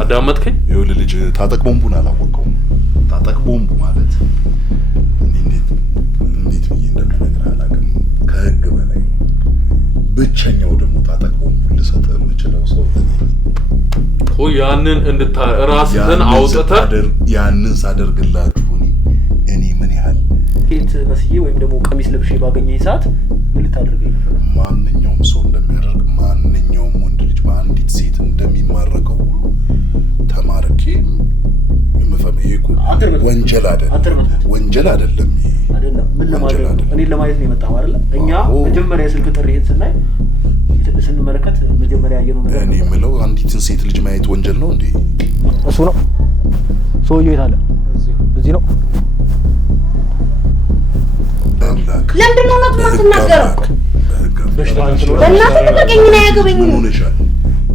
አዳመጥከኝ? ይኸውልህ ልጅ ታጠቅ ቦምቡን አላወቀውም። ታጠቅ ቦምቡ ማለት እንዴት ብዬ እንደምነግርህ አላውቅም። ከህግ በላይ ብቸኛው ደግሞ ታጠቅ ቦምቡን ልሰጥህ የምችለው ሰው ያንን ራስህን አውጥተህ ያንን ሳደርግላችሁ እኔ ምን ያህል ሴት መስዬ ወይም ደግሞ ቀሚስ ለብሼ ባገኘኝ ሰዓት ምን ልታደርገኝ ነበር? ማንኛውም ሰው እንደሚያደርግ ማንኛውም ወንድ ልጅ በአንዲት ሴት እንደሚማረከው ሁሉ ተማርኬ ወንጀል አይደለም። ወንጀል አይደለም። አይደለም። ምን ለማድረግ ነው? እኔ ለማየት ነው የመጣው አይደል? እኛ መጀመሪያ የስልክ ጥሪህን ስናይ ስንመለከት መጀመሪያ ያየነው ነገር እኔ የምለው አንዲትን ሴት ልጅ ማየት ወንጀል ነው እንዴ? እሱ ነው ሰውዬው የት አለ? እዚህ ነው። ለምንድን ነው የማትናገረው? በእናትህ ልቀቀኝ፣ ነው ያገበኝ።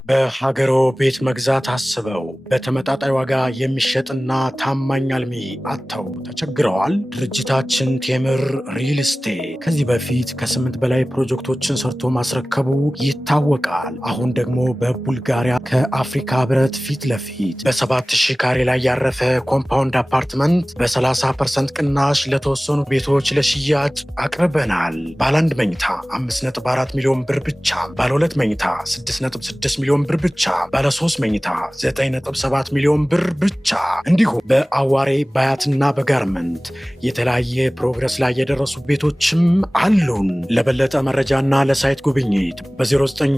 በሀገሮ ቤት መግዛት አስበው በተመጣጣኝ ዋጋ የሚሸጥና ታማኝ አልሚ አጥተው ተቸግረዋል? ድርጅታችን ቴምር ሪል ስቴት ከዚህ በፊት ከ8 በላይ ፕሮጀክቶችን ሰርቶ ማስረከቡ ይታወቃል። አሁን ደግሞ በቡልጋሪያ ከአፍሪካ ህብረት ፊት ለፊት በ7000 ካሬ ላይ ያረፈ ኮምፓውንድ አፓርትመንት በ30% ቅናሽ ለተወሰኑ ቤቶች ለሽያጭ አቅርበናል። ባለ 1 መኝታ 5.4 ሚሊዮን ብር ብቻ፣ ባለ 2 መኝታ 6.6 ሚሊዮን ብር ብቻ፣ ባለ 3 መኝታ 9.7 ሚሊዮን ብር ብቻ። እንዲሁም በአዋሬ ባያትና በጋርመንት የተለያየ ፕሮግረስ ላይ የደረሱ ቤቶችም አሉን። ለበለጠ መረጃና ለሳይት ጉብኝት በ0901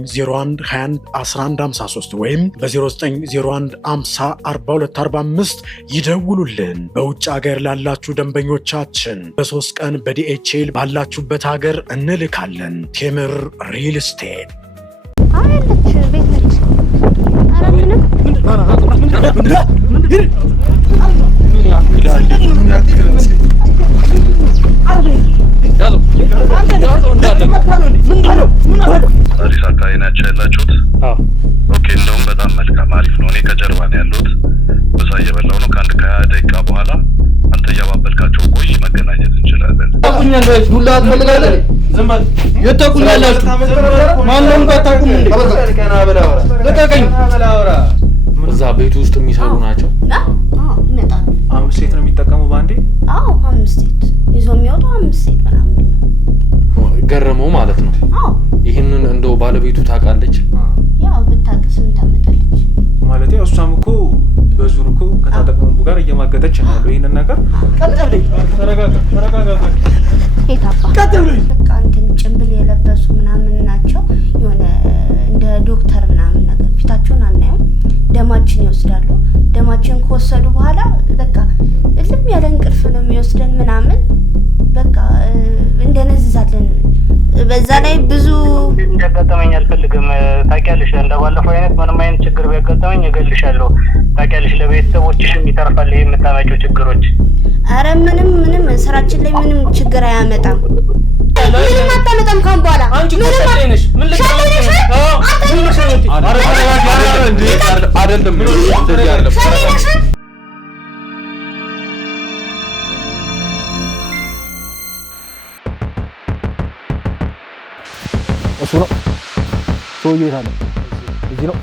21 1153 ወይም በ0901 50 4245 ይደውሉልን። በውጭ ሀገር ላላችሁ ደንበኞቻችን በ3 ቀን በዲኤችኤል ባላችሁበት ሀገር እንልካለን። ቴምር ሪል ስቴት አለች ቤት ነች። አዲስ አካባቢ ናቸው ያላችሁት? ኦኬ፣ እንደውም በጣም መልካም አሪፍ ነው። እኔ ከጀርባ ነው ያለሁት። ምሳ እየበላሁ ነው። ከአንድ ከ20 ደቂቃ በኋላ አንተ እያባበልካቸው ቆይ፣ መገናኘት እንችላለን። ታቁኛለህ። ዱላ ትፈልጋለህ? ዝም በል። የተቁኛላችሁ ማንንም ባታቁም እንዴ? ልቀቀኝ። እዛ ቤት ውስጥ የሚሰሩ ናቸው። ይመጣሉ። 5 ሴት ነው የሚጠቀሙ ባንዴ? አዎ 5 ሴት ይዞ የሚወጡ 5 ሴት ምናምን ገረመው ማለት ነው። ይህንን እንደው ባለቤቱ ታውቃለች? ያው ብታውቅስ ምን ታመጣለች ማለት ነው። እሷም እኮ በዙር እኮ ከታጠቅሙ ጋር እየማገጠች ነው ያለው። ይሄንን ነገር ቀጥብልኝ። ተረጋጋ። ሄታባ በቃ እንትን ጭምብል የለበሱ ምናምን ናቸው። የሆነ እንደ ዶክተር ምናምን ነገር ፊታቸውን አናየው። ደማችን ይወስዳሉ። ደማችን ከወሰዱ በኋላ በቃ እልም ያለ እንቅልፍ ነው የሚወስደን ምናምን በቃ እንደነዝዛለን። በዛ ላይ ብዙ እንዲያጋጠመኝ አልፈልግም። ታውቂያለሽ፣ እንደባለፈው አይነት ምንም አይነት ችግር ቢያጋጠመኝ እገልሻለሁ። ታውቂያለሽ፣ ለቤተሰቦችሽም ይተርፋል ይሄ የምታመጪው ችግሮች። አረ ምንም ስራችን ላይ ምንም ችግር አያመጣም። ምንም አታመጣም። ካሁን በኋላ አንቺ ኮስተለኝሽ ምን ልትሰራሽ? አይደለም እሱ ነው ሰውዬው የት አለ? እዚህ ነው።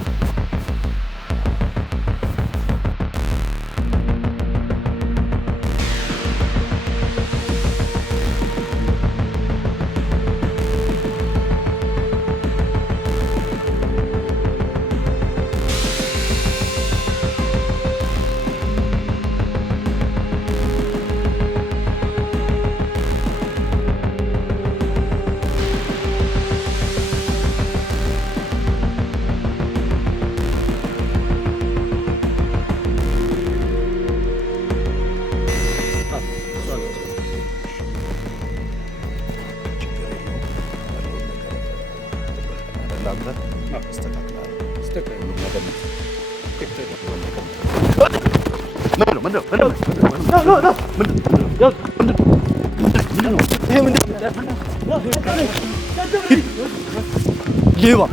ሌባ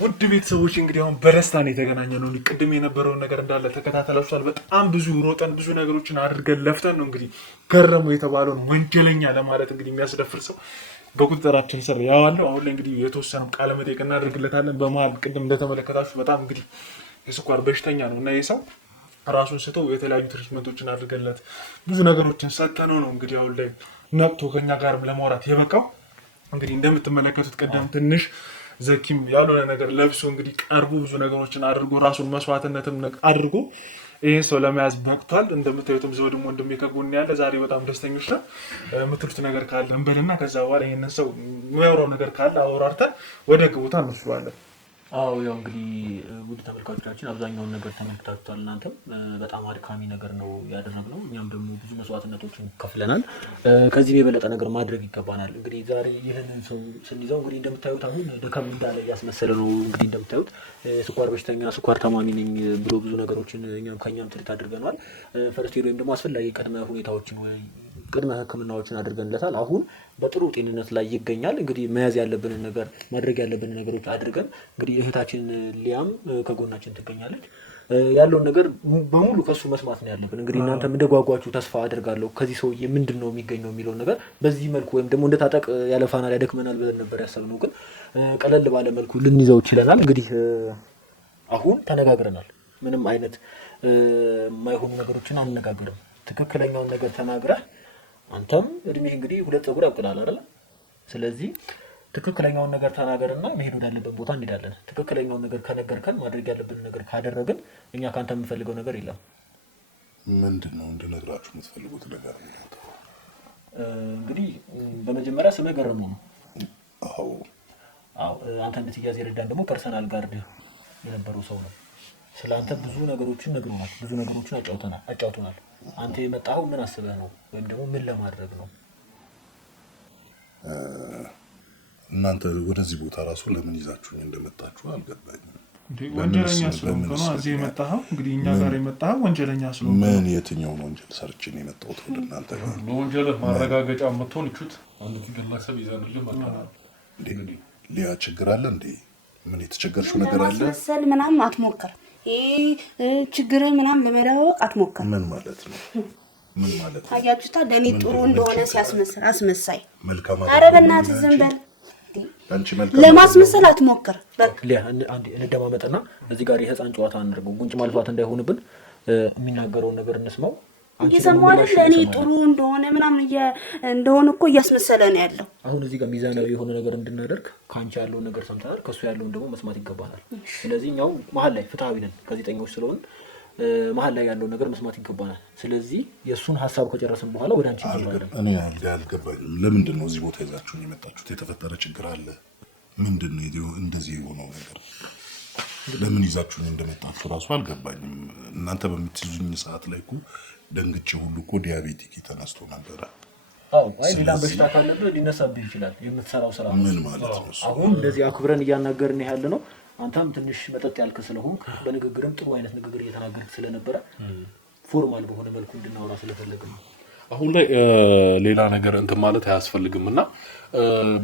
ውድ ቤተሰቦች እንግዲህ አሁን በደስታ ነው የተገናኘነው። ቅድም የነበረውን ነገር እንዳለ ተከታተላችኋል። በጣም ብዙ ሮጠን ብዙ ነገሮችን አድርገን ለፍተን ነው እንግዲህ ገረመው የተባለውን ወንጀለኛ ለማለት እንግዲህ የሚያስደፍር ሰው በቁጥጥራችን ስር ያዋለው። አሁን ላይ እንግዲህ የተወሰነ ቃለ መጠይቅ እናደርግለታለን። በመሀል ቅድም እንደተመለከታችሁ በጣም እንግዲህ የስኳር በሽተኛ ነው እና ይህ ሰው ራሱን ስቶ የተለያዩ ትሪትመንቶችን አድርገለት ብዙ ነገሮችን ሰተነው ነው እንግዲህ አሁን ላይ ነቅቶ ከኛ ጋርም ለማውራት የበቃው። እንግዲህ እንደምትመለከቱት ቀደም ትንሽ ዘኪም ያልሆነ ነገር ለብሶ እንግዲህ ቀርቦ ብዙ ነገሮችን አድርጎ ራሱን መስዋዕትነትም አድርጎ ይህን ሰው ለመያዝ በቅቷል። እንደምታዩትም ዘውድም ወንድሜ ከጎን ያለ ዛሬ በጣም ደስተኞች ነው። የምትሉት ነገር ካለ እንበልና ከዛ በኋላ ይህንን ሰው የሚያወራው ነገር ካለ አወራርተን ወደ ህግ ቦታ እንወስደዋለን። አዎ ያው እንግዲህ ውድ ተመልካቾቻችን አብዛኛውን ነገር ተመልክታችኋል። እናንተም በጣም አድካሚ ነገር ነው ያደረግነው። እኛም ደግሞ ብዙ መስዋዕትነቶች ከፍለናል። ከዚህ የበለጠ ነገር ማድረግ ይገባናል። እንግዲህ ዛሬ ይህንን ሰው ስንይዘው እንግዲህ እንደምታዩት አሁን ደከም እንዳለ እያስመሰለ ነው። እንግዲህ እንደምታዩት ስኳር በሽተኛ ስኳር ታማሚ ነኝ ብሎ ብዙ ነገሮችን ከኛም ትሪት አድርገናል። ፈርስት ኤድ ወይም ደግሞ አስፈላጊ ቅድመ ሁኔታዎችን ቅድመ ሕክምናዎችን አድርገንለታል። አሁን በጥሩ ጤንነት ላይ ይገኛል። እንግዲህ መያዝ ያለብንን ነገር ማድረግ ያለብንን ነገሮች አድርገን እንግዲህ እህታችን ሊያም ከጎናችን ትገኛለች። ያለውን ነገር በሙሉ ከሱ መስማት ነው ያለብን። እንግዲህ እናንተም እንደጓጓችሁ ተስፋ አድርጋለሁ። ከዚህ ሰውዬ ምንድን ነው የሚገኘው የሚለውን ነገር በዚህ መልኩ ወይም ደግሞ እንደታጠቅ ያለ ፋና ያደክመናል ብለን ነበር ያሰብነው፣ ግን ቀለል ባለ መልኩ ልንይዘው ይችለናል። እንግዲህ አሁን ተነጋግረናል። ምንም አይነት የማይሆኑ ነገሮችን አንነጋገርም። ትክክለኛውን ነገር ተናግረህ አንተም እድሜህ እንግዲህ 2 ፀጉር ያብቅላል አይደል? ስለዚህ ትክክለኛውን ነገር ተናገርና መሄድ ወዳለበት ቦታ እንሄዳለን። ትክክለኛውን ነገር ከነገርከን ማድረግ ያለብን ነገር ካደረግን እኛ ካንተ የምንፈልገው ነገር የለም። ምንድነው እንድነግራችሁ የምትፈልጉት ነገር? እንግዲህ በመጀመሪያ ስምህ ገረመው ነው። አዎ አንተ እንድትያዝ የረዳን ደግሞ ፐርሰናል ጋርድ የነበረው ሰው ነው። ስለአንተ ብዙ ነገሮችን ነግሮናል፣ ብዙ ነገሮችን አጫውቶናል። አንተ የመጣኸው ምን አስበህ ነው ወይም ደግሞ ምን ለማድረግ ነው? እናንተ ወደዚህ ቦታ ራሱ ለምን ይዛችሁኝ እንደመጣችሁ አልገባኝም። ወንጀለኛ ስለሆንክ ነው እዚህ የመጣኸው። እንግዲህ እኛ ጋር የመጣኸው ወንጀለኛ ስለሆንክ። ምን የትኛውን ወንጀል ሰርቼ ነው የመጣሁት ወደ እናንተ ጋር? ለወንጀል ማረጋገጫ መጥቶን ይቹት አንድ ግለሰብ ይዘንልህ መጣናል። እንዴ ሊያ ችግር አለ እንዴ? ምን የተቸገርሽው ነገር አለ? ማስመሰል ምናምን አትሞክር። ችግር ምናምን ለመዳወቅ አትሞክር። ምን ማለት ነው? ምን ማለት ነው? አያችሁታ ለኔ ጥሩ እንደሆነ ሲያስመስል አስመሳይ። መልካም ኧረ በእናትህ ዝም በል። አንቺ መልካም ለማስመሰል አትሞክር። ሊያ አንዴ እንደማመጣና እዚህ ጋር የህፃን ጨዋታ አድርገው ጉንጭ ማልፋት እንዳይሆንብን የሚናገረውን ነገር እንስማው። እየሰማሁ አይደል? ለኔ ጥሩ እንደሆነ ምናምን እንደሆነ እኮ እያስመሰለ ነው ያለው። አሁን እዚህ ጋር ሚዛናዊ የሆነ ነገር እንድናደርግ ካንቺ ያለውን ነገር ሰምተናል፣ ከሱ ያለውን ደግሞ መስማት ይገባናል። ስለዚህ እኛው መሀል ላይ ፍትሃዊ ነን፣ ጋዜጠኞች ስለሆን መሀል ላይ ያለውን ነገር መስማት ይገባናል። ስለዚህ የእሱን ሀሳብ ከጨረስን በኋላ ወደ አንቺ እንገባለን። እኔ አልገባኝም። ለምንድን ነው እዚህ ቦታ ይዛችሁን የመጣችሁት? የተፈጠረ ችግር አለ? ምንድን ነው እንደዚህ የሆነው ነገር? ለምን ይዛችሁን እንደመጣችሁ ራሱ አልገባኝም። እናንተ በምትይዙኝ ሰዓት ላይ እኮ ደንግጬ ሁሉ እኮ ዲያቤቲክ ተነስቶ ነበረ። አይ ሌላ በሽታ ካለብህ ሊነሳብህ ይችላል። የምትሰራው ስራ ምን ማለት ነው? አሁን እንደዚህ አክብረን እያናገርን ያለ ነው። አንተም ትንሽ መጠጥ ያልክ ስለሆንክ በንግግርም ጥሩ አይነት ንግግር እየተናገርክ ስለነበረ ፎርማል በሆነ መልኩ እንድናወራ ስለፈለግን ነው። አሁን ላይ ሌላ ነገር እንትን ማለት አያስፈልግም እና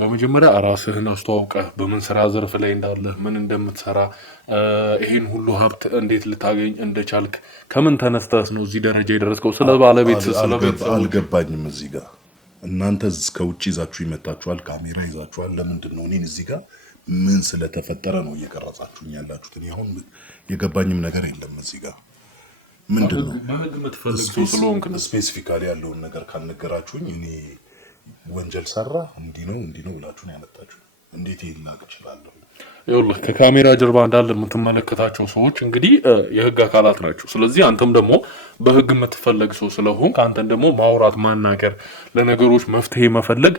በመጀመሪያ ራስህን አስተዋውቀህ በምን ስራ ዘርፍ ላይ እንዳለህ፣ ምን እንደምትሰራ፣ ይሄን ሁሉ ሀብት እንዴት ልታገኝ እንደቻልክ፣ ከምን ተነስተህ ነው እዚህ ደረጃ የደረስከው፣ ስለ ባለቤት ስለ ቤተሰብ አልገባኝም። እዚህ ጋር እናንተ ከውጭ ይዛችሁ ይመጣችኋል፣ ካሜራ ይዛችኋል። ለምንድን ነው እኔን እዚህ ጋር ምን ስለተፈጠረ ነው እየቀረጻችሁኝ ያላችሁት? እኔ አሁን የገባኝም ነገር የለም እዚህ ጋር ምንድን ነው በህግ የምትፈልግ ሰው ስለሆንክ ስፔሲፊካሊ ያለውን ነገር ካልነገራችሁኝ እኔ ወንጀል ሰራ እንዲህ ነው ብላችሁን ያመጣችሁ እንዴት ይላቅ እችላለሁ? ይኸውልህ ከካሜራ ጀርባ እንዳለ የምትመለከታቸው ሰዎች እንግዲህ የህግ አካላት ናቸው። ስለዚህ አንተም ደግሞ በህግ የምትፈለግ ሰው ስለሆንክ አንተን ደግሞ ማውራት፣ ማናገር፣ ለነገሮች መፍትሄ መፈለግ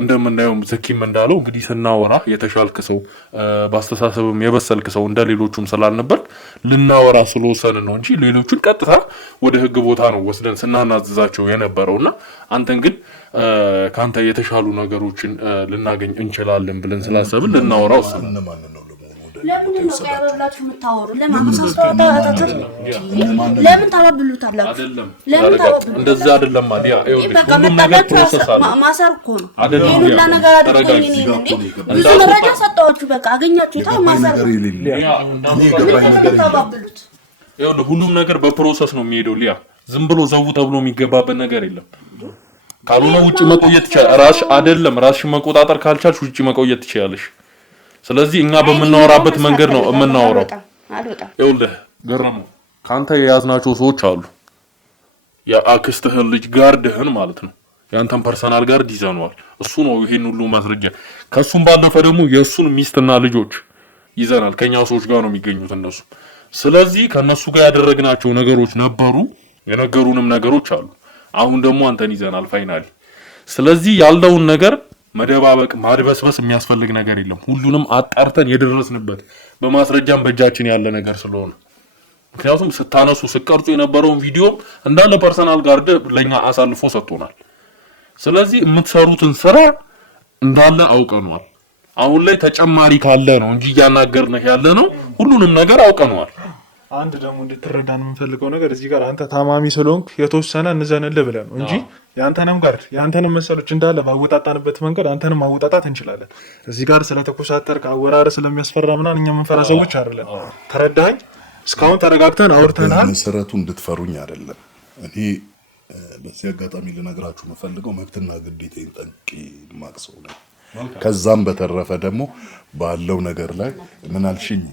እንደምናየው ዘኪም እንዳለው እንግዲህ ስናወራ የተሻልክ ሰው በአስተሳሰብም የበሰልክ ሰው እንደ ሌሎቹም ስላልነበር ልናወራ ስለወሰንን ነው እንጂ ሌሎቹን ቀጥታ ወደ ህግ ቦታ ነው ወስደን ስናናዝዛቸው የነበረውና አንተን ግን ካንተ የተሻሉ ነገሮችን ልናገኝ እንችላለን ብለን ስላሰብን ልናወራ ወሰንን። እነማን ነው ለመሆኑ ወደ ለምን ነው ያበላችሁ የምታወሩ? ለምን ታባብሉታላችሁ? ለምን ታባብሉታላችሁ? እንደዛ አይደለም ማዲያ ሁሉም ነገር ፕሮሰስ አለ። ማሰር እኮ ነው ሁሉ ነገር አድርገኝ እኔ እንዴ ብዙ መረጃ ሰጣችሁ። በቃ አገኛችሁታ ማሰር ታባብሉት። ሁሉም ነገር በፕሮሰስ ነው የሚሄደው። ሊያ ዝም ብሎ ዘው ተብሎ የሚገባበት ነገር የለም። ካልሆነ ውጪ መቆየት ይችላል። ራስሽን መቆጣጠር ካልቻልሽ ውጪ መቆየት ትችያለሽ። ስለዚህ እኛ በምናወራበት መንገድ ነው የምናወራው። ይኸውልህ ገረመው ካንተ የያዝናቸው ሰዎች አሉ። የአክስትህን ልጅ ጋርድህን ማለት ነው። ያንተን ፐርሰናል ጋርድ ይዘነዋል። እሱ ነው ይሄን ሁሉ ማስረጃ። ከሱም ባለፈ ደግሞ የሱን ሚስትና ልጆች ይዘናል። ከኛው ሰዎች ጋር ነው የሚገኙት እነሱ። ስለዚህ ከነሱ ጋር ያደረግናቸው ነገሮች ነበሩ፣ የነገሩንም ነገሮች አሉ። አሁን ደግሞ አንተን ይዘናል ፋይናሊ። ስለዚህ ያለውን ነገር መደባበቅ ማድበስበስ የሚያስፈልግ ነገር የለም። ሁሉንም አጣርተን የደረስንበት በማስረጃም በእጃችን ያለ ነገር ስለሆነ ምክንያቱም ስታነሱ ስቀርጹ የነበረውን ቪዲዮ እንዳለ ፐርሰናል ጋርድ ለኛ አሳልፎ ሰጥቶናል። ስለዚህ የምትሰሩትን ስራ እንዳለ አውቀናል። አሁን ላይ ተጨማሪ ካለ ነው እንጂ ያናገርነህ ያለ ነው ሁሉንም ነገር አውቀናል። አንድ ደግሞ እንድትረዳን የምንፈልገው ነገር እዚህ ጋር አንተ ታማሚ ስለሆንክ የተወሰነ እንዘንልህ ብለህ ነው እንጂ ያንተንም ጋር ያንተንም መሰሎች እንዳለ ማወጣጣንበት መንገድ አንተንም ማወጣጣት እንችላለን። እዚህ ጋር ስለተኮሳተርክ አወራረ ስለሚያስፈራ ምናምን እኛ የምንፈራ ሰዎች አይደለም። ተረዳኸኝ? እስካሁን ተረጋግተን አውርተናል። መሰረቱ እንድትፈሩኝ አይደለም። እኔ በዚህ አጋጣሚ ልነግራችሁ የምፈልገው መብትና ግዴታዬን ጠንቅቄ የማውቅ ነው። ከዛም በተረፈ ደግሞ ባለው ነገር ላይ ምን አልሽኝ?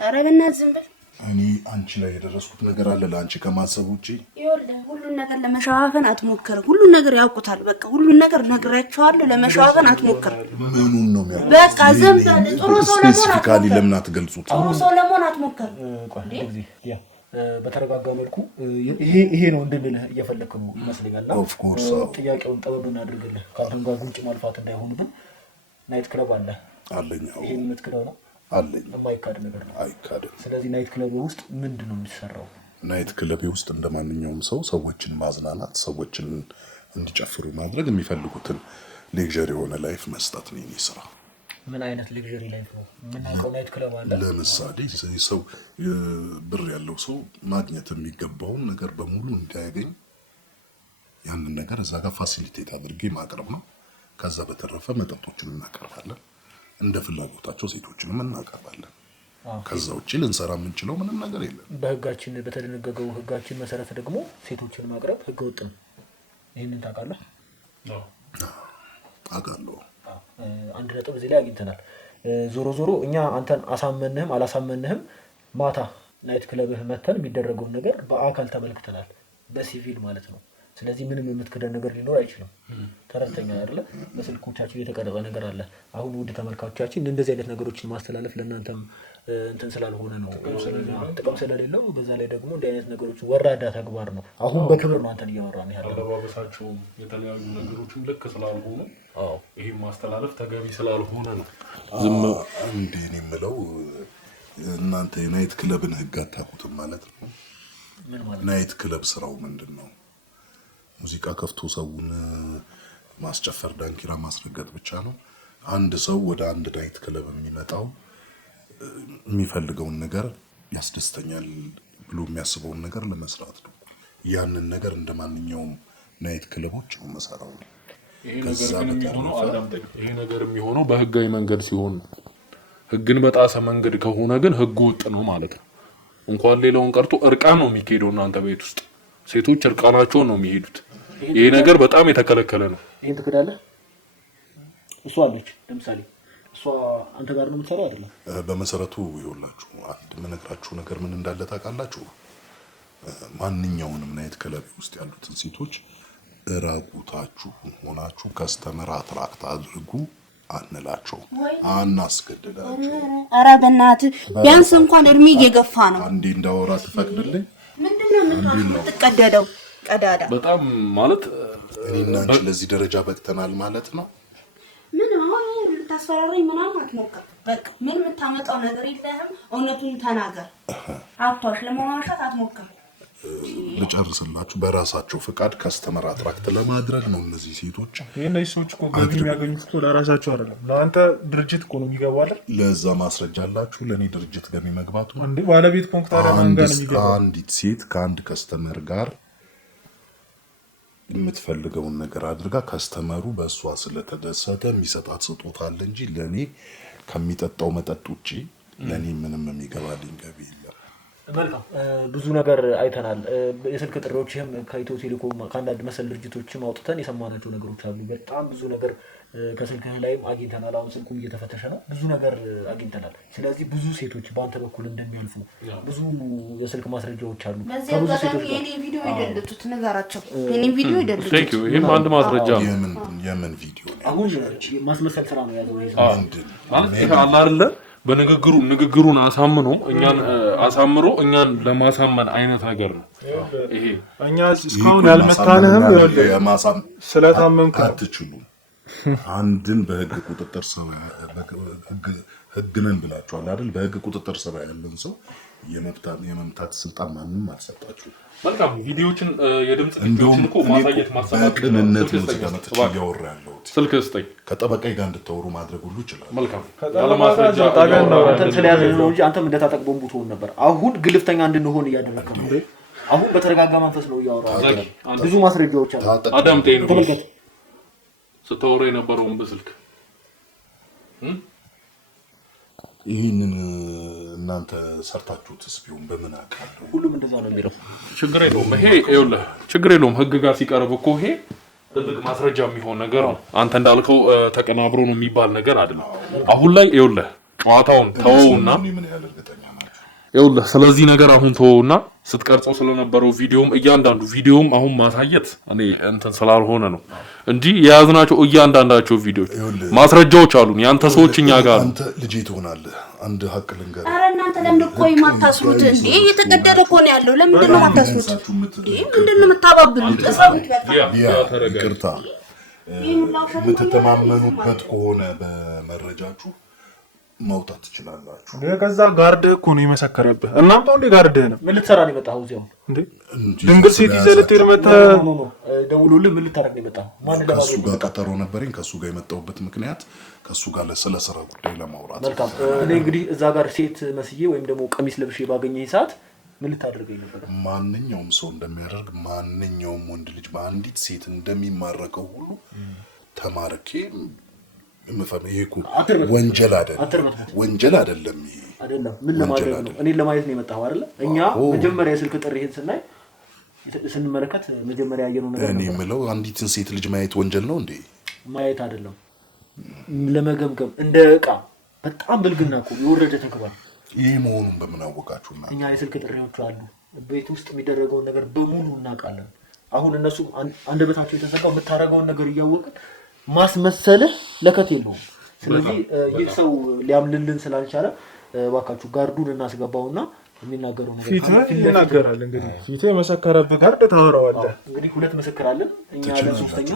ኧረ በእናትህ ዝም በል። እኔ አንቺ ላይ የደረስኩት ነገር አለ ለአንቺ ከማሰብ ውጪ። ይኸውልህ ሁሉን ነገር ለመሸፋፈን አትሞክር። ሁሉን ነገር ያውቁታል። በቃ ሁሉን ነገር ነግራቸዋለሁ። ለመሸፋፈን አትሞክር። ምኑን ነው የሚያውቁት? በቃ ዝም በል። ጥሩ ሰው ለመሆን ስፔሲፊካሊ ለምን አትገልጹት? ጥሩ ሰው ለመሆን አትሞክር። በተረጋጋ መልኩ ይሄ ነው እንድንልህ እየፈለክ ነው ይመስለኛል። ኦፍ ኮርስ ጥያቄውን ጠበብ እናድርግልህ። ካንተም ጋር ጉንጭ ማልፋት እንዳይሆንብን። ናይት ክለብ አለ አለኝ። ይሄ የምትክለው ነው አለኝ። የማይካድ ነገር ነው። አይካድም። ስለዚህ ናይት ክለብ ውስጥ ምንድን ነው የሚሰራው? ናይት ክለብ ውስጥ እንደማንኛውም ሰው ሰዎችን ማዝናናት፣ ሰዎችን እንዲጨፍሩ ማድረግ፣ የሚፈልጉትን ሌክዠሪ የሆነ ላይፍ መስጠት ነው የኔ ስራ። ምን አይነት ሌክዠሪ ላይፍ ነው? የምናውቀው ናይት ክለብ አለ። ለምሳሌ ሰው ብር ያለው ሰው ማግኘት የሚገባውን ነገር በሙሉ እንዲያገኝ ያንን ነገር እዛ ጋር ፋሲሊቴት አድርጌ ማቅረብ ነው። ከዛ በተረፈ መጠጦችን እናቀርባለን። እንደ ፍላጎታቸው ሴቶችንም እናቀርባለን። ከዛ ውጪ ልንሰራ የምንችለው ምንም ነገር የለም። በህጋችን በተደነገገው ህጋችን መሰረት ደግሞ ሴቶችን ማቅረብ ህገ ወጥ ነው። ይሄንን ታውቃለህ? አውቃለሁ። አንድ ነጥብ እዚህ ላይ አግኝተናል። ዞሮ እኛ አንተን አሳመንህም አላሳመንህም ማታ ናይት ክለብህ መተን የሚደረገውን ነገር በአካል ተመልክተናል፣ በሲቪል ማለት ነው። ስለዚህ ምንም የምትክደን ነገር ሊኖር አይችልም። ተረተኛ አይደለ? በስልኮቻችን የተቀረጸ ነገር አለ። አሁን ውድ ተመልካቾቻችን እንደዚህ አይነት ነገሮችን ማስተላለፍ ለእናንተም እንትን ስላልሆነ ነው፣ ጥቅም ስለሌለው፣ በዛ ላይ ደግሞ እንዲህ አይነት ነገሮች ወራዳ ተግባር ነው። አሁን በክብር ነው አንተን እያወራ ነው ያለው። አለባበሳቸው የተለያዩ ነገሮችም ልክ ስላልሆኑ ይሄ ማስተላለፍ ተገቢ ስላልሆነ ነው። ዝም እንዴ ነው የምለው። እናንተ የናይት ክለብን ህግ አታውቁትም ማለት ነው። ናይት ክለብ ስራው ምንድን ነው? ሙዚቃ ከፍቶ ሰውን ማስጨፈር፣ ዳንኪራ ማስረገጥ ብቻ ነው። አንድ ሰው ወደ አንድ ናይት ክለብ የሚመጣው የሚፈልገውን ነገር ያስደስተኛል ብሎ የሚያስበውን ነገር ለመስራት ነው። ያንን ነገር እንደማንኛውም ናይት ክለቦች ነው መሰራው። ይሄ ነገር የሚሆነው በህጋዊ መንገድ ሲሆን፣ ህግን በጣሰ መንገድ ከሆነ ግን ህገ ወጥ ነው ማለት ነው። እንኳን ሌላውን ቀርቶ እርቃን ነው የሚካሄደው። እናንተ ቤት ውስጥ ሴቶች እርቃናቸውን ነው የሚሄዱት። ይሄ ነገር በጣም የተከለከለ ነው። ይሄን ትክዳለህ? እሷ አለች ለምሳሌ እሷ አንተ ጋር ነው የምትሰራው አይደለም? በመሰረቱ ይኸውላችሁ አንድ የምነግራችሁ ነገር ምን እንዳለ ታውቃላችሁ? ማንኛውንም ናይት ክለብ ውስጥ ያሉትን ሴቶች እራቁታችሁ ሆናችሁ ከስተመር አትራክት አድርጉ አንላቸው፣ አናስገድዳቸው። ኧረ በእናትህ ቢያንስ እንኳን እድሜ እየገፋ ነው። አንዴ እንዳወራ ትፈቅድልኝ? ምንድነው የምትቀደደው? ቀዳዳ በጣም ማለት እኔና አንቺ ለዚህ ደረጃ በቅተናል ማለት ነው። ምን አሁን ልታስፈራራኝ ምናምን አትሞክር። በቃ ምን የምታመጣው ነገር የለህም። እውነቱን ተናገር። አቷሽ ለመዋሻት አትሞክር። ልጨርስላችሁ። በራሳቸው ፍቃድ ከስተመር አትራክት ለማድረግ ነው እነዚህ ሴቶች። እነዚህ ሰዎች እኮ ገቢ የሚያገኙት እኮ ለራሳቸው አይደለም፣ ለአንተ ድርጅት እኮ ነው የሚገባው አይደል? ለዛ ማስረጃ አላችሁ? ለእኔ ድርጅት ገቢ መግባቱ እንዴ? ባለቤት ኮንክ ታዲያ ማን ጋር ነው የሚገባው? አንዲት ሴት ከአንድ ከስተመር ጋር የምትፈልገውን ነገር አድርጋ ከስተመሩ በእሷ ስለተደሰተ የሚሰጣት ስጦታ አለ እንጂ ለእኔ ከሚጠጣው መጠጥ ውጭ ለእኔ ምንም የሚገባልኝ ገቢ የለም። መልካም ብዙ ነገር አይተናል። የስልክ ጥሪዎችም ከኢትዮ ቴሌኮም ከአንዳንድ መሰል ድርጅቶችም አውጥተን የሰማናቸው ነገሮች አሉ። በጣም ብዙ ነገር ከስልክ ላይም አግኝተናል። አሁን ስልኩም እየተፈተሸ ነው። ብዙ ነገር አግኝተናል። ስለዚህ ብዙ ሴቶች በአንተ በኩል እንደሚያልፉ ብዙ የስልክ ማስረጃዎች አሉ። ከብዙ ሴቶች የኔ ቪዲዮ ይደልቱት ንገራቸው። የኔ ቪዲዮ ይደልቱት። ይሄም አንድ ማስረጃ ነው። የምን ቪዲዮ ነው? አሁን ማስመሰል ስራ ነው ያዘው ይሄ አይደለ? ንግግሩን አሳምኖ እኛን ለማሳመን አይነት ነገር ነው ይሄ። እኛ እስካሁን ያልመታንህም ስለታመንክ አትችሉም። አንድን በህግ ቁጥጥር ስር ህግ ነን ብላችኋል አይደል? በህግ ቁጥጥር ስር ያለን ሰው የመምታት ስልጣን ማንም አልሰጣችሁ። መልካም ቪዲዮችን የድምጽ ቪዲዮችን እኮ ማሳየት ማሰማት ቅንነት ነው። ተጋመጥ እያወራ ያለው ስልክ ስጠኝ ከጠበቃይ ጋር እንድታወሩ ማድረግ ሁሉ ይችላል። መልካም ያለማስረጃ ታገን ነው ስለያዘ ነው እንጂ አንተም እንደታጠቅ ቦምቡ ትሆን ነበር። አሁን ግልፍተኛ እንድንሆን እያደረከ ነው። አሁን በተረጋጋ መንፈስ ነው እያወራ። ብዙ ማስረጃዎች አሉ። አዳምጠኝ ነው ተመልከት። ስታወራ የነበረውን በስልክ ይህንን እናንተ ሰርታችሁትስ ቢሆን በምን አውቃለሁ? ሁሉም እንደዛ ነው የሚለው። ችግር የለውም። ይሄ ይኸውልህ ችግር የለውም። ህግ ጋር ሲቀርብ እኮ ይሄ ትልቅ ማስረጃ የሚሆን ነገር ነው። አንተ እንዳልከው ተቀናብሮ ነው የሚባል ነገር አይደለም። አሁን ላይ ይኸውልህ ጨዋታውን ተወውና ይኸውልህ ስለዚህ ነገር አሁን ተወውና ስትቀርጸው ስለነበረው እያንዳንዱ ቪዲዮም አሁን ማሳየት እኔ እንትን ስላልሆነ ነው እንጂ የያዝናቸው እያንዳንዳቸው ቪዲዮዎች ማስረጃዎች አሉን። ያንተ ሰዎች እኛ ጋር አንተ ልጅ ትሆናለህ። አንድ ሀቅ ልንገርህ። ኧረ እናንተ ለምን እኮ የማታስሩት እንዴ? እየተቀደደ እኮ ነው ያለው። ለምንድን ነው የማታስሩት? ምንድን ነው የምታባብሉት? ይቅርታ የምትተማመኑበት ከሆነ በመረጃችሁ ማውጣት ትችላላችሁ። ከዛ ጋርድ እኮ ነው የመሰከረብህ። እናንተ እንደ ጋርድ ነው። ምን ልትሰራ ነው የመጣኸው? እዚያው እንዴ ድንግል ሴት ይዘህ ልትሄድ መጣህ? ደውሎልህ ምን ልታረግ ነው የመጣኸው? ማን ከሱ ጋር ቀጠሮ ነበረኝ። ከሱ ጋር የመጣሁበት ምክንያት ከሱ ጋር ስለ ስራ ጉዳይ ለማውራት። መልካም። እኔ እንግዲህ እዛ ጋር ሴት መስዬ ወይም ደግሞ ቀሚስ ለብሼ ባገኘኝ ሰዓት ምን ልታደርገኝ ነበር? ማንኛውም ሰው እንደሚያደርግ ማንኛውም ወንድ ልጅ በአንዲት ሴት እንደሚማረከው ሁሉ ተማርኬ ይሄ እኮ ወንጀል አይደለም። ወንጀል አይደለም። ይሄ አይደለም። ምን ለማድረግ ነው? እኔን ለማየት ነው የመጣኸው አይደለ? እኛ መጀመሪያ የስልክ ጥሪህን ስንመለከት መጀመሪያ ያየነው ነገር እኔ የምለው አንዲትን ሴት ልጅ ማየት ወንጀል ነው እንዴ? ማየት አይደለም፣ ለመገምገም እንደ ዕቃ በጣም ብልግና እኮ የወረደ ተግባር። ይሄ መሆኑን በምን አወቃችሁና? እኛ የስልክ ጥሪዎቹ አሉ፣ ቤት ውስጥ የሚደረገውን ነገር በሙሉ እናውቃለን። አሁን እነሱ አንደበታቸው የተዘጋው የምታደርገውን ነገር እያወቅን ማስመሰልህ ለከት የለውም። ስለዚህ ይህ ሰው ሊያምልልን ስላልቻለ እባካችሁ ጋርዱን እናስገባውና የሚናገረው ነገር ፊት ይናገራል። እንግዲህ ፊት የመሰከረብህ ጋርድ ታወራዋለህ። እንግዲህ ሁለት ምስክር አለን። እኛ ለሶስተኛ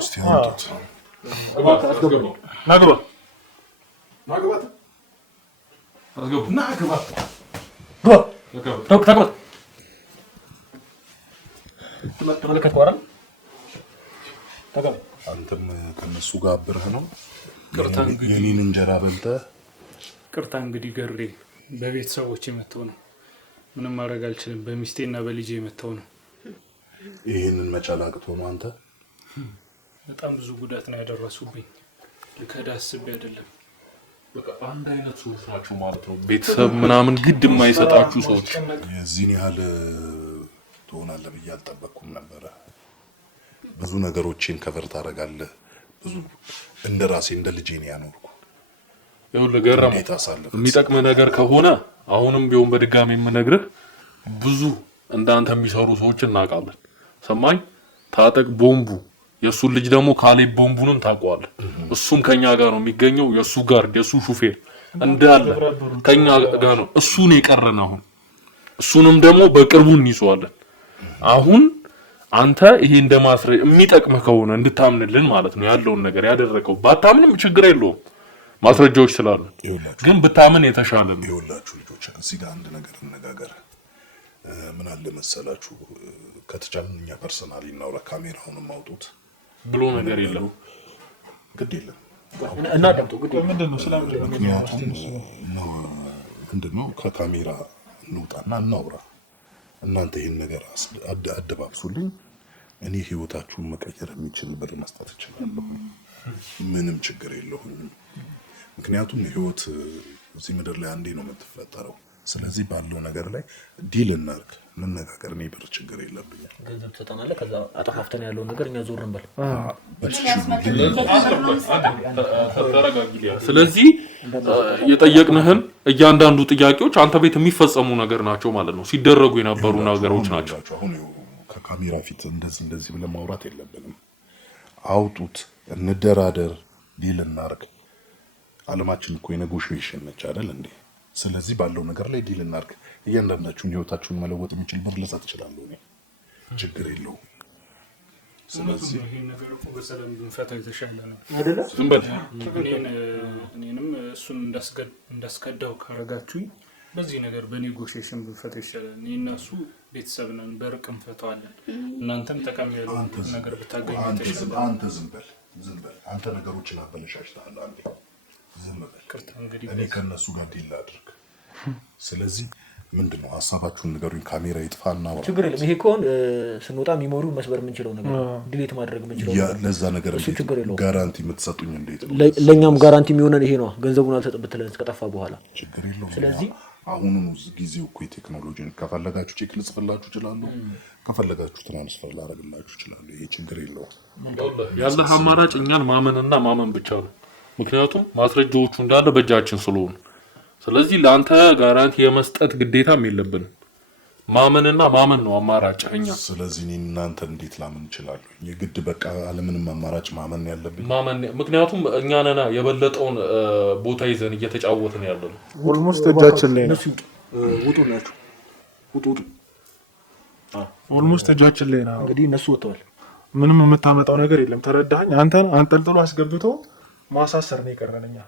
አንተም ከነሱ ጋር አብረህ ነው የኔን እንጀራ በልተህ። ቅርታ እንግዲህ ገሬ በቤተሰቦች የመጣው ነው። ምንም ማድረግ አልችልም። በሚስቴና በልጄ የመጣው ነው። ይህንን መቻል አቅቶ ነው አንተ? በጣም ብዙ ጉዳት ነው ያደረሱብኝ። ልከዳ አስቤ አይደለም። በቃ አንድ አይነት ሰዎች ናቸው ማለት ነው። ቤተሰብ ምናምን ግድ የማይሰጣችሁ ሰዎች። የዚህን ያህል ትሆናለህ ብዬ አልጠበቅኩም ነበረ። ብዙ ነገሮችን ከቨር ታደርጋለህ። ብዙ እንደ ራሴ እንደ ልጄ ነው ያኖርኩ። ይኸውልህ ገረመው፣ የሚጠቅም ነገር ከሆነ አሁንም ቢሆን በድጋሚ የምነግርህ ብዙ እንዳንተ የሚሰሩ ሰዎች እናውቃለን። ሰማኝ። ታጠቅ ቦምቡ የእሱን ልጅ ደግሞ ካሌብ ቦምቡንም ታውቀዋለህ። እሱም ከኛ ጋር ነው የሚገኘው። የእሱ ጋርድ የእሱ ሹፌር እንዳለ ከኛ ጋር ነው። እሱን የቀረን አሁን እሱንም ደግሞ በቅርቡ እንይዘዋለን። አሁን አንተ ይሄ እንደማስረ የሚጠቅምህ ከሆነ እንድታምንልን ማለት ነው ያለውን ነገር ያደረገው። ባታምንም ችግር የለውም ማስረጃዎች ስላሉ፣ ግን ብታምን የተሻለ ነው። ይኸውላችሁ ልጆች እዚህ ጋር አንድ ነገር እንነጋገር። ምን አለ መሰላችሁ ከተቻለን እኛ ፐርሰናሊ እናውራ። ካሜራውን ማውጡት ብሎ ነገር የለም ግድ የለም እና ደምጡ ግድ ምንድነው ስለምንድነው ምንድነው ከካሜራ እንውጣና እናውራ። እናንተ ይሄን ነገር አደባብሱልኝ። እኔ ህይወታችሁን መቀየር የሚችል ብር መስጠት እችላለሁ። ምንም ችግር የለውም። ምክንያቱም ህይወት እዚህ ምድር ላይ አንዴ ነው የምትፈጠረው። ስለዚህ ባለው ነገር ላይ ዲል እናርግ፣ እንነጋገር። እኔ ብር ችግር የለብኝም። ገንዘብ ትሰጠናለህ፣ ከዛ አጠፋፍተን ያለውን ነገር እኛ ዞር እንበል። ስለዚህ የጠየቅንህን እያንዳንዱ ጥያቄዎች አንተ ቤት የሚፈጸሙ ነገር ናቸው ማለት ነው፣ ሲደረጉ የነበሩ ነገሮች ናቸው። አሁን ከካሜራ ፊት እንደዚህ ብለን ማውራት የለብንም። አውጡት፣ እንደራደር፣ ዲል እናርግ። ዓለማችን እኮ የኔጎሽዬሽን ነች አይደል እንዴ? ስለዚህ ባለው ነገር ላይ ዲል እናርግ። እያንዳንዳችሁን ህይወታችሁን መለወጥ የሚችል ብር ልሰጥ እችላለሁ እኔ፣ ችግር የለውም። ስለዚህ ይሄን ነገር እኮ በሰላም ብንፈታ የተሻለ ነው አይደለ? እኔንም እሱን እንዳስከዳው ካረጋችሁኝ በዚህ ነገር በኔጎሽዬሽን ብንፈታ ይሻላል። እኔ እና እሱ ቤተሰብ ነን፣ በርቅ እንፈታዋለን። እናንተም ጠቃሚ ያለው ነገር ብታገኙ የተሻለ። አንተ ዝም በል አንተ ነገሮችን አበለሻሽተሃል። አንዴ ዝም በል። እኔ ከነሱ ጋር ዲል አድርግ። ስለዚህ ምንድነው ሐሳባችሁን ንገሩኝ። ካሜራ ይጥፋና ወራ ችግር የለም። ይሄ ኮን ስንወጣ ሚሞሪው መስበር የምንችለው ነገር ዲሊት ማድረግ የምንችለው ለዛ ነገር ጋራንቲ የምትሰጡኝ እንዴት ነው? ለኛም ጋራንቲ የሚሆነን ይሄ ነው። ገንዘቡን አልሰጥብትለን እስከጠፋ በኋላ ችግር የለውም። ስለዚህ አሁን ጊዜው እኮ የቴክኖሎጂ ነው። ከፈለጋችሁ ቼክ ልጽፍላችሁ እችላለሁ፣ ከፈለጋችሁ ትራንስፈር ላደርግላችሁ እችላለሁ። ይሄ ችግር የለውም። ያለህ አማራጭ እኛን ማመንና ማመን ብቻ ነው። ምክንያቱም ማስረጃዎቹ እንዳለ በእጃችን ስለሆኑ፣ ስለዚህ ለአንተ ጋራንቲ የመስጠት ግዴታም የለብንም። ማመንና ማመን ነው አማራጭ እኛ። ስለዚህ እኔ እናንተ እንዴት ላምን እችላለሁ? የግድ በቃ አለምንም አማራጭ ማመን ያለብኝ ማመን። ምክንያቱም እኛ ነና የበለጠውን ቦታ ይዘን እየተጫወትን ያለነው። ኦልሞስት እጃችን ላይ ነው። ውጡ ናችሁ፣ ውጡ። ኦልሞስት እጃችን ላይ ነው። እንግዲህ እነሱ ወጥተዋል። ምንም የምታመጣው ነገር የለም። ተረዳኸኝ? አንተን አንጠልጥሎ አስገብቶ ማሳሰር ነው የቀረን እኛ።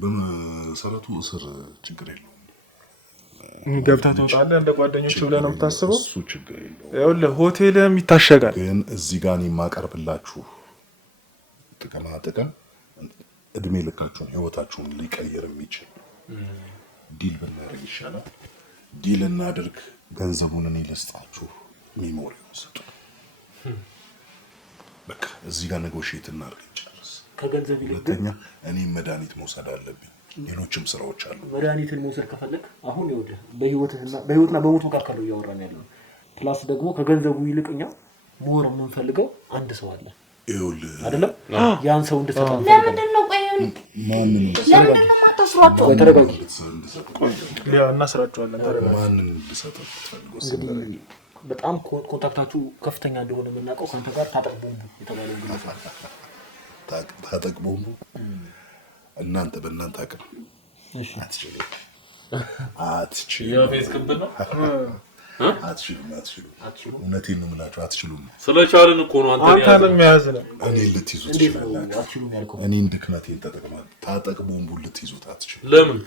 በመሰረቱ እስር ችግር የለውም። ገብተህ ትወጣለህ እንደ ጓደኞች ብለህ ነው የምታስበው? እሱ ችግር የለውም። ይኸውልህ ሆቴልም ይታሸጋል። ግን እዚህ ጋር እኔ የማቀርብላችሁ ጥቅማ ጥቅም እድሜ ልካችሁን ህይወታችሁን ሊቀይር የሚችል ዲል ብናደርግ ይሻላል። ዲል እናድርግ። ገንዘቡን እኔ ልስጣችሁ፣ ሚሞሪውን ስጡ። በቃ እዚህ ጋር ኔጎሽዬት እናድርግ፣ እንጨርስ። ከገንዘብ ይልቅ ሁለተኛ እኔ መድኃኒት መውሰድ አለብኝ። ሌሎችም ስራዎች አሉ። መድኃኒትን መውሰድ ከፈለግ አሁን ይኸውልህ በህይወትና በሞት መካከል ነው እያወራን ያለው። ፕላስ ደግሞ ከገንዘቡ ይልቅ እኛ ሞር የምንፈልገው አንድ ሰው አለ። ይኸውልህ አይደለም ያን ሰው እንድትሰጠን ለምንድን ነው ቆይ ማንን ለምንድን ነው የማታስሯቸው? ተረጋጊ። እናስራቸዋለን። ማንን ልሰጠው ትፈልገው? በጣም ኮንታክታችሁ ከፍተኛ እንደሆነ የምናውቀው ከአንተ ጋር ታጠቅ ቦምቡ የተባለው ግለሰብ ታጠቅ ቦምቡ እናንተ በእናንተ አቅም አትችሉም። እውነቴን ነው የምላችሁ፣ አትችሉም። ስለቻልን እኮ ነው አንተን የሚያዝ ነው። እኔ ልትይዙት ትችላላችሁ። እኔን ድክመቴን ተጠቅማል። ታጠቅ ቦምቡን ልትይዙት አትችሉም።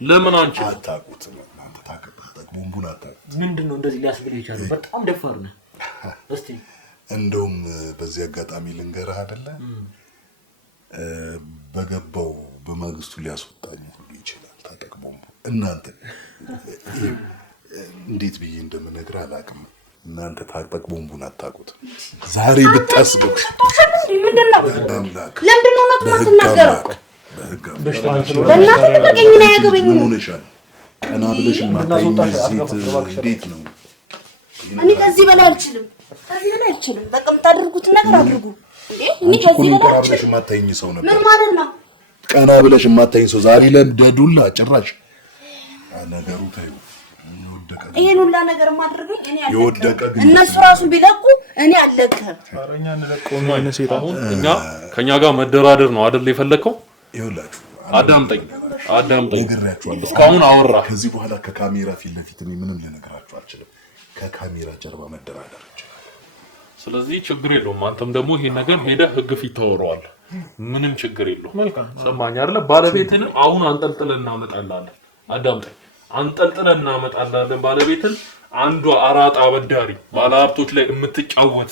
ለምን አንቺ አታውቁትም? እናንተ ታጠቅ ቦምቡን አታውቁት። ምንድነው እንደዚህ ሊያስብል የቻለው? በጣም ደፋር ነህ። እስቲ እንደውም በዚህ አጋጣሚ ልንገርህ አይደለ በገባው በማግስቱ ሊያስወጣኝ ሁሉ ይችላል ታጠቅ ቦምቡ። እናንተ እንዴት ብዬ እንደምነግርህ አላውቅም። እናንተ ታጠቅ ቦምቡን አታውቁትም። ዛሬ ብታስበው ምንድነው ለምንድነው ነው የምትናገረው? በእናትህ ልቀቀኝ፣ ምን አያገባኝም። ምን ሆነሻል? ቀና ብለሽ ማታይኝ ሴት እንዴት ነው? እኔ ከዚህ በላይ አልችልም። በቃ የምታደርጉትን ነገር አድርጉ። እኔ ከዚህ በላይ ብለሽ ማታይኝ ሰው ነበር። ምን ማለት ነው? ቀና ብለሽ ማታይኝ ሰው ዛሬ ለደዱላ ጭራሽ ነገሩ ታዩ። ይሄን ሁላ ነገር ማድረግ እኔ አልለቅም። እነሱ ራሱ ቢለቁ እኔ አልለቅም። አረኛ እንለቀው ነው አይነ ሴጣን። እኛ ከኛ ጋር መደራደር ነው አይደል የፈለከው? ይኸውላችሁ አዳምጠኝ። ነግሬያችኋለሁ። እስካሁን አወራ። ከዚህ በኋላ ከካሜራ ፊት ለፊት እኔ ምንም ልነግራችሁ አልችልም። ከካሜራ ጀርባ መደራደር ይችላል። ስለዚህ ችግር የለውም። አንተም ደግሞ ይሄን ነገር ሄደህ ህግ ፊት ታወራዋለህ። ምንም ችግር የለውም። ሰማኝ አይደለ? ባለቤትን አሁን አንጠልጥለን እናመጣላለን። አዳምጠኝ። አንጠልጥለን እናመጣለን ባለቤትን አንዷ አራጣ አበዳሪ ባለሀብቶች ላይ የምትጫወት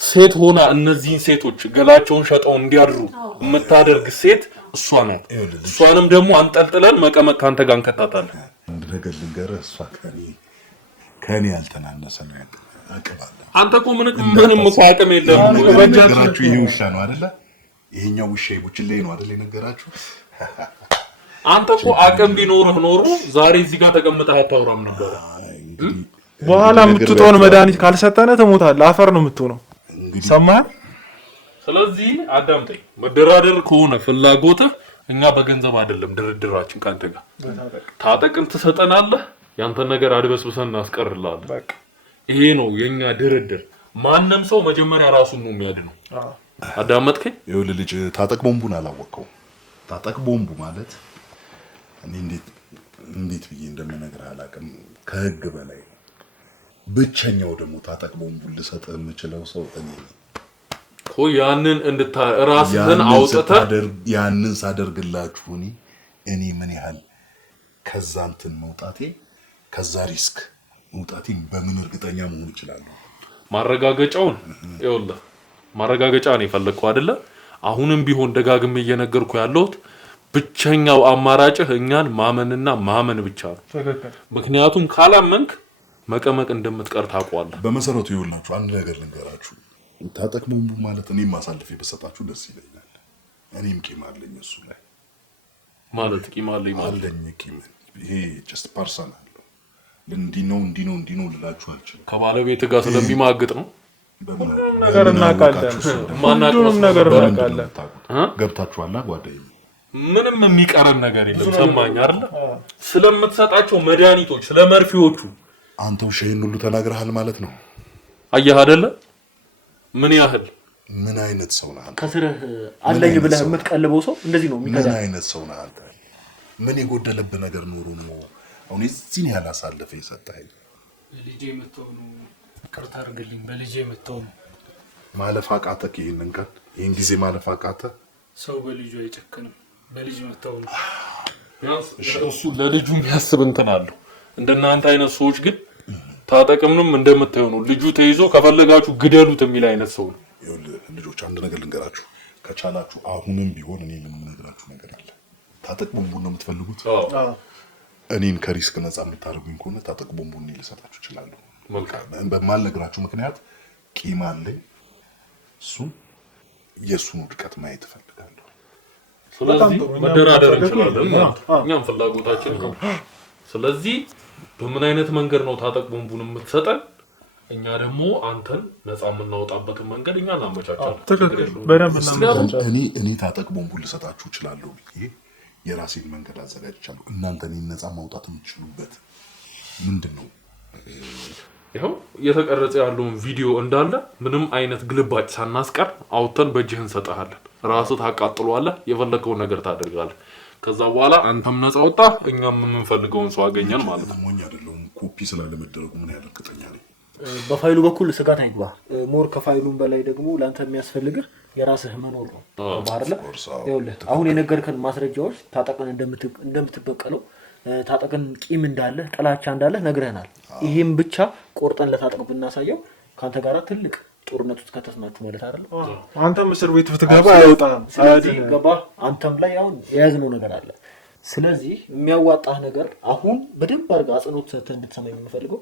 ሴት ሆና እነዚህን ሴቶች ገላቸውን ሸጠው እንዲያድሩ የምታደርግ ሴት እሷ ናት። እሷንም ደግሞ አንጠልጥለን መቀመቅ ካንተ ጋር እንከታታለን። አንድ ነገር ልንገርህ፣ እሷ ከኔ ያልተናነሰ ነው ያቀባለ። አንተ እኮ ምንም እኮ አቅም የለም። ነገራችሁ ይሄ ውሻ ነው አይደለ? ይሄኛው ውሻ ቡችሌ ነው አይደለ? ነገራችሁ አንተ እኮ አቅም ቢኖርህ ኖሮ ዛሬ እዚህ ጋር ተቀምጠህ አታወራም ነበር። በኋላ የምትጦን መድኃኒት ካልሰጠነ ትሞታለህ። አፈር ነው የምትሆነው። ሰማህ? ስለዚህ አዳምጠኝ። መደራደር ከሆነ ፍላጎትህ እኛ በገንዘብ አይደለም ድርድራችን ካንተ ጋር። ታጠቅን ትሰጠናለህ፣ ያንተን ነገር አድበስብሰን እናስቀርልሃለን። በቃ ይሄ ነው የኛ ድርድር። ማንም ሰው መጀመሪያ ራሱን ነው የሚያድነው። አዳመጥከኝ? ይኸውልህ ልጅ ታጠቅ ቦምቡን አላወቀውም። ታጠቅ ቦምቡ ማለት እኔ እንዴት ብዬ እንደምነግርህ አላውቅም። ከህግ በላይ ነው። ብቸኛው ደግሞ ታጠቅ ቦምቡን ልሰጥህ የምችለው ሰው እኔ ነኝ። ያንን ራስህን አውጥተህ ያንን ሳደርግላችሁ እኔ ምን ያህል ከዛ እንትን መውጣቴ ከዛ ሪስክ መውጣቴ በምን እርግጠኛ መሆን እችላለሁ? ማረጋገጫውን ይኸውልህ፣ ማረጋገጫ ነው የፈለግከው አይደለ? አሁንም ቢሆን ደጋግሜ እየነገርኩ ያለሁት ብቸኛው አማራጭህ እኛን ማመንና ማመን ብቻ ነው። ምክንያቱም ካላመንክ መቀመቅ እንደምትቀር ታውቀዋለህ። በመሰረቱ ይኸውላችሁ አንድ ነገር ልንገራችሁ። ታጠቅ ቦምቡ ማለት እኔም ማሳልፌ በሰጣችሁ ደስ ይለኛል። እኔም ቂም አለኝ እሱ ላይ ማለት ቂም አለኝ ቂም። ይሄ ጀስት ፐርሰናል እንዲህ ነው ልላችሁ አልችልም። ከባለቤት ጋር ስለሚማግጥ ነው። ነገር እናውቃለን። ማናውቀው ነገር እናውቃለን። ገብታችኋል ጓደኛዬ? ምንም የሚቀረን ነገር የለም። ሰማኝ አይደል? ስለምትሰጣቸው መድኃኒቶች፣ ስለመርፊዎቹ አንተ ሸይን ሁሉ ተናግረሃል ማለት ነው። አየህ አይደለ? ምን ያህል ምን አይነት ሰው ነህ አንተ? ከስርህ አለኝ ብለህ የምትቀልበው ሰው እንደዚህ ነው የሚከዳ። ምን አይነት ሰው ነህ አንተ? ምን የጎደለብህ ነገር ኖሮ ነው አሁን እዚህ ያህል አሳልፈህ የሰጠኸኝ? በልጄ መተው ነው። ይቅርታ አድርግልኝ። በልጄ መተው ነው። ማለፍ አቃተህ? ይሄን ጊዜ ማለፍ አቃተህ? ሰው በልጁ አይጨክንም። በልጅ መተው ነው። እሱ ለልጁ የሚያስብ እንትን አለው። እንደናንተ አይነት ሰዎች ግን ታጠቅምንም እንደምታዩ ነው። ልጁ ተይዞ ከፈለጋችሁ ግደሉት የሚል አይነት ሰው ነው። ልጆች አንድ ነገር ልንገራችሁ፣ ከቻላችሁ አሁንም ቢሆን እኔ ምን ነገራችሁ ነገር አለ። ታጠቅ ቦምቡን ነው የምትፈልጉት? እኔን ከሪስክ ነፃ የምታደርጉኝ ከሆነ ታጠቅ ቦምቡን እኔ ልሰጣችሁ እችላለሁ። በማልነግራችሁ ምክንያት ቂም አለኝ። እሱም የእሱን ውድቀት ማየት እፈልጋለሁ። ስለዚህ መደራደር እንችላለን። እኛም ፍላጎታችን ነው። ስለዚህ በምን አይነት መንገድ ነው ታጠቅ ቦምቡን የምትሰጠን? እኛ ደግሞ አንተን ነፃ የምናወጣበትን መንገድ እኛ እናመቻቻለን። እኔ ታጠቅ ቦምቡን ልሰጣችሁ እችላለሁ ብዬ የራሴን መንገድ አዘጋጅቻለሁ። እናንተ እኔን ነፃ ማውጣት የምትችሉበት ምንድን ነው? ይኸው እየተቀረጸ ያለውን ቪዲዮ እንዳለ ምንም አይነት ግልባጭ ሳናስቀር አውጥተን በእጅህ እንሰጥሃለን። ራስህ ታቃጥለዋለህ፣ የፈለከውን ነገር ታደርጋለህ። ከዛ በኋላ አንተም ነፃ ወጣ፣ እኛም የምንፈልገውን ሰው አገኘን ማለት ነው። ሞኝ አይደለሁም። ኮፒ ስላለመደረጉ ምን ያህል እርግጠኛ ነኝ። በፋይሉ በኩል ስጋት አይግባ። ሞር ከፋይሉም በላይ ደግሞ ለአንተ የሚያስፈልግህ የራስህ መኖር ነው። ባህርለ ይኸውልህ አሁን የነገርከን ማስረጃዎች ታጠቅን እንደምትበቀለው ታጠቅን ቂም እንዳለ ጥላቻ እንዳለ ነግረናል። ይሄም ብቻ ቆርጠን ለታጠቅ ብናሳየው ካንተ ጋር ትልቅ ጦርነት ውስጥ ከተስማችሁ ማለት አይደል? አንተም እስር ቤት ብትገባ አይወጣም። ስለዚህ ገባ አንተም ላይ አሁን የያዝነው ነገር አለ። ስለዚህ የሚያዋጣህ ነገር አሁን በደንብ አድርገህ አጽንኦት ሰጥተህ እንድትሰማኝ የምፈልገው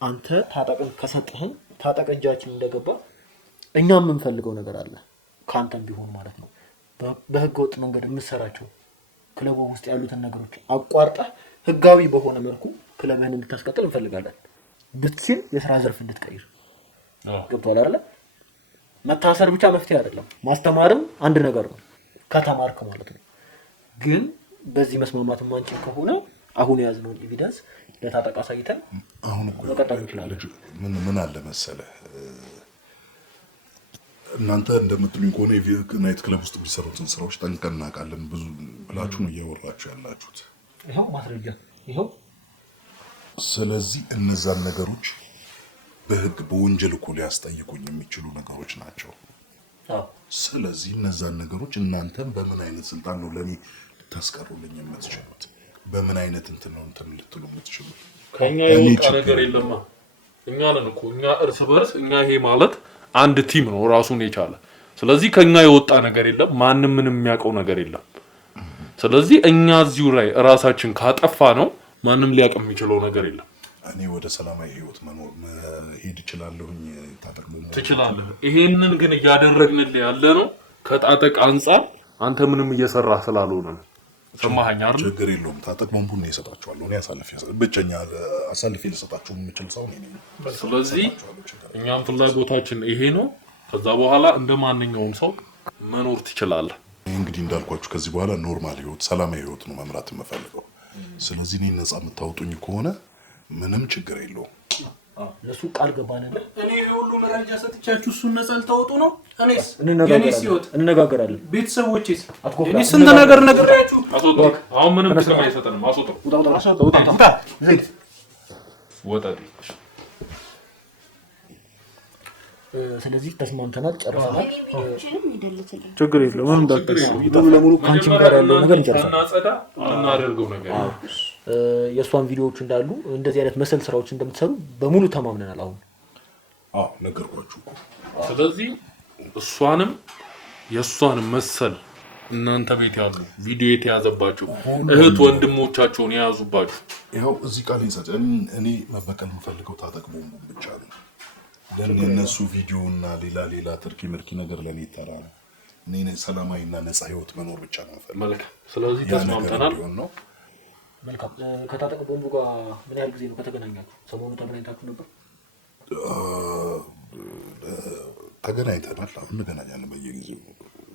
አንተ ታጠቅን ከሰጠህን ታጠቅ እጃችን እንደገባ እኛ የምንፈልገው ነገር አለ ካንተም ቢሆን ማለት ነው። በህገ ወጥ መንገድ የምትሰራቸው ክለቡ ውስጥ ያሉትን ነገሮች አቋርጠህ ህጋዊ በሆነ መልኩ ክለብህን እንድታስቀጥል እንፈልጋለን። ብትችል የስራ ዘርፍ እንድትቀይር። ገብቶሃል አይደል? መታሰር ብቻ መፍትሄ አይደለም። ማስተማርም አንድ ነገር ነው ከተማርክ ማለት ነው። ግን በዚህ መስማማት ማንችል ከሆነ አሁን የያዝነውን ኤቪደንስ ለታጠቅ አሳይተን አሁን እኮ መቀጠል እንችላለን። ምን አለ መሰለህ፣ እናንተ እንደምትሉኝ ከሆነ ናይት ክለብ ውስጥ የሚሰሩትን ስራዎች ጠንቅቀን እናውቃለን ብዙ ብላችሁ ነው እያወራችሁ ያላችሁት። ይኸው ማስረጃ ይኸው። ስለዚህ እነዛን ነገሮች በህግ በወንጀል እኮ ሊያስጠይቁኝ የሚችሉ ነገሮች ናቸው። ስለዚህ እነዛን ነገሮች እናንተም በምን አይነት ስልጣን ነው ለኔ ልታስቀሩልኝ የምትችሉት? በምን አይነት እንትን ነው እንትን ልትሉ የምትችሉ? ከኛ የወጣ ነገር የለማ። እኛ ነን እኮ እኛ እርስ በርስ እኛ ይሄ ማለት አንድ ቲም ነው ራሱን የቻለ። ስለዚህ ከኛ የወጣ ነገር የለም። ማንም ምንም የሚያውቀው ነገር የለም። ስለዚህ እኛ እዚሁ ላይ ራሳችን ካጠፋ ነው ማንም ሊያውቅ የሚችለው ነገር የለም። እኔ ወደ ሰላማዊ ህይወት መኖር መሄድ እችላለሁኝ። ታጠቅ ትችላለህ። ይሄንን ግን እያደረግንልህ ያለ ነው ከጣጠቅ አንፃር አንተ ምንም እየሰራህ ስላልሆነ ነው። ሰማኸኝ አይደል? ችግር የለውም። ታጠቅ ቦምቡን ነው እሰጣቸዋለሁ። እኔ ብቸኛ አሳልፌ ልሰጣቸው የምችል ሰው ነኝ። ስለዚህ እኛም ፍላጎታችን ይሄ ነው። ከዛ በኋላ እንደ ማንኛውም ሰው መኖር ትችላለህ። እንግዲህ እንዳልኳችሁ ከዚህ በኋላ ኖርማል ህይወት፣ ሰላማዊ ህይወት ነው መምራት የምፈልገው። ስለዚህ እኔ ነፃ የምታወጡኝ ከሆነ ምንም ችግር የለውም። ለሱ ቃል ገባንና እኔ ሁሉ መረጃ ሰጥቻችሁ እሱን ነፃ ልታወጡ ነው። እኔስ እንነጋገራለን። ቤተሰቦቼስ እኔ ስንት ነገር ነግሬያችሁ አሁን ምንም ጥቅም አይሰጠንም። አስወጣው። ወጣ። ስለዚህ ተስማምተናል፣ ጨርሰናል። ችግር የለውም። ምንም እንዳትጠይቁ። ሙሉ ለሙሉ ካንቺም ጋር ያለው ነገር እንጨርሳለን። እናደርገው ነገር የእሷን ቪዲዮዎች እንዳሉ እንደዚህ አይነት መሰል ስራዎች እንደምትሰሩ በሙሉ ተማምነናል። አሁን ነገርኳችሁ። ስለዚህ እሷንም የእሷንም መሰል እናንተ ቤት ያሉ ቪዲዮ የተያዘባችሁ እህት ወንድሞቻቸውን የያዙባችሁ ይኸው እዚህ ቃል ይሰጠን። እኔ መበቀል የምፈልገው ታጠቅ ቦምቡን ብቻ ነው። ለእነሱ ቪዲዮና ሌላ ትርኪ ምርኪ ነገር ለእኔ ይተራ ነው። እኔ ሰላማዊና ነፃ ህይወት መኖር ብቻ ነው የምፈልገው። መልካም። ስለዚህ ተስማምተናል። መልካም። ከታጠቅ ቦምቡ ጋር ምን ያህል ጊዜ ነው ከተገናኛችሁ? ሰሞኑን ተገናኝታችሁ ነበር? ተገናኝተናል። አሁን እንገናኛለን በየጊዜው።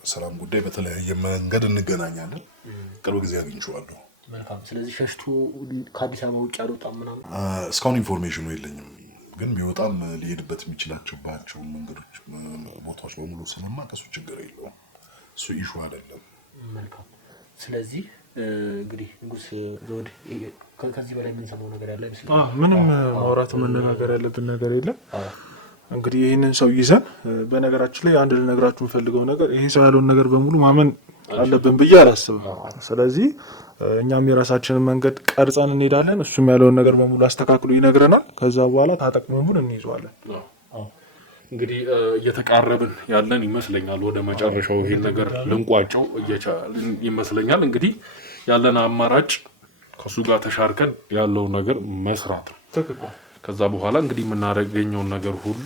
ሰላም ጉዳይ በተለያየ መንገድ እንገናኛለን። ቅርብ ጊዜ አግኝቼዋለሁ። መልካም። ስለዚህ ሸሽቶ ከአዲስ አበባ ውጭ አልወጣም ምናምን? እስካሁን ኢንፎርሜሽኑ የለኝም፣ ግን ቢወጣም ሊሄድበት የሚችላቸውባቸው መንገዶች፣ ቦታዎች በሙሉ ስለማውቅ እሱ ችግር የለውም። እሱ ኢሹ አይደለም። መልካም። ስለዚህ እንግዲህ ንጉስ ዘውድ ከዚህ በላይ የምንሰማው ነገር ያለ አይመስልም። ምንም ማውራት መነጋገር ያለብን ነገር የለም። እንግዲህ ይህንን ሰው ይዘን በነገራችን ላይ አንድ ልነግራችሁ የምፈልገው ነገር ይሄ ሰው ያለውን ነገር በሙሉ ማመን አለብን ብዬ አላስብም። ስለዚህ እኛም የራሳችንን መንገድ ቀርጸን እንሄዳለን። እሱም ያለውን ነገር በሙሉ አስተካክሎ ይነግረናል። ከዛ በኋላ ታጠቅ ቦምቡን እንይዘዋለን። እንግዲህ እየተቃረብን ያለን ይመስለኛል ወደ መጨረሻው። ይሄን ነገር ልንቋጨው እየቻልን ይመስለኛል። እንግዲህ ያለን አማራጭ ከሱ ጋር ተሻርከን ያለው ነገር መስራት ነው። ከዛ በኋላ እንግዲህ የምናገኘውን ነገር ሁሉ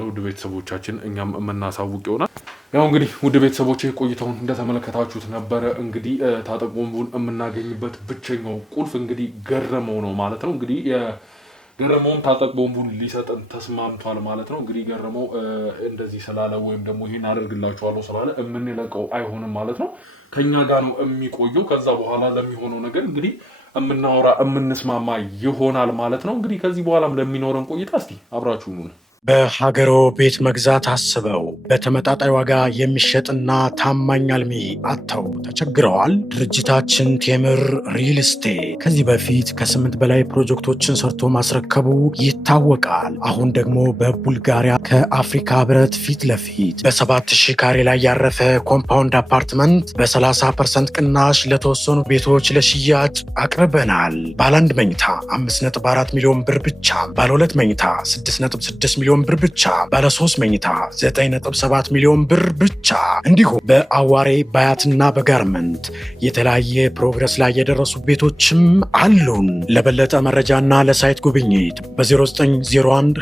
ለውድ ቤተሰቦቻችን እኛም የምናሳውቅ ይሆናል። ያው እንግዲህ ውድ ቤተሰቦቼ ቆይታውን እንደተመለከታችሁት ነበረ። እንግዲህ ታጠቅ ቦምቡን የምናገኝበት ብቸኛው ቁልፍ እንግዲህ ገረመው ነው ማለት ነው። እንግዲህ ገረመውም ታጠቅ ቦምቡን ሊሰጠን ተስማምቷል ማለት ነው። እንግዲህ ገረመው እንደዚህ ስላለ ወይም ደግሞ ይሄን አደርግላችኋለሁ ስላለ የምንለቀው አይሆንም ማለት ነው። ከኛ ጋር ነው የሚቆየው። ከዛ በኋላ ለሚሆነው ነገር እንግዲህ የምናወራ የምንስማማ ይሆናል ማለት ነው። እንግዲህ ከዚህ በኋላም ለሚኖረን ቆይታ እስቲ አብራችሁን ነው። በሀገሮ ቤት መግዛት አስበው በተመጣጣኝ ዋጋ የሚሸጥና ታማኝ አልሚ አጥተው ተቸግረዋል? ድርጅታችን ቴምር ሪል ስቴት ከዚህ በፊት ከ8 በላይ ፕሮጀክቶችን ሰርቶ ማስረከቡ ይታወቃል። አሁን ደግሞ በቡልጋሪያ ከአፍሪካ ህብረት ፊት ለፊት በ7000 ካሬ ላይ ያረፈ ኮምፓውንድ አፓርትመንት በ30% ቅናሽ ለተወሰኑ ቤቶች ለሽያጭ አቅርበናል። ባለ 1 መኝታ 5.4 ሚሊዮን ብር ብቻ፣ ባለ 2 መኝታ 6.6 ሚሊዮን ብር ብቻ፣ ባለ 3 መኝታ 9.7 ሚሊዮን ብር ብቻ። እንዲሁም በአዋሬ ባያትና በጋርመንት የተለያየ ፕሮግረስ ላይ የደረሱ ቤቶችም አሉን። ለበለጠ መረጃና ለሳይት ጉብኝት በ0901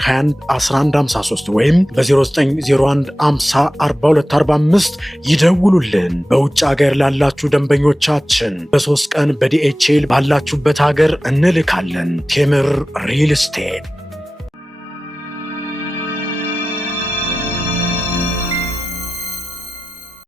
21 1153 ወይም በ0901 50 4245 ይደውሉልን። በውጭ ሀገር ላላችሁ ደንበኞቻችን በ3 ቀን በዲኤችኤል ባላችሁበት ሀገር እንልካለን። ቴምር ሪል ስቴት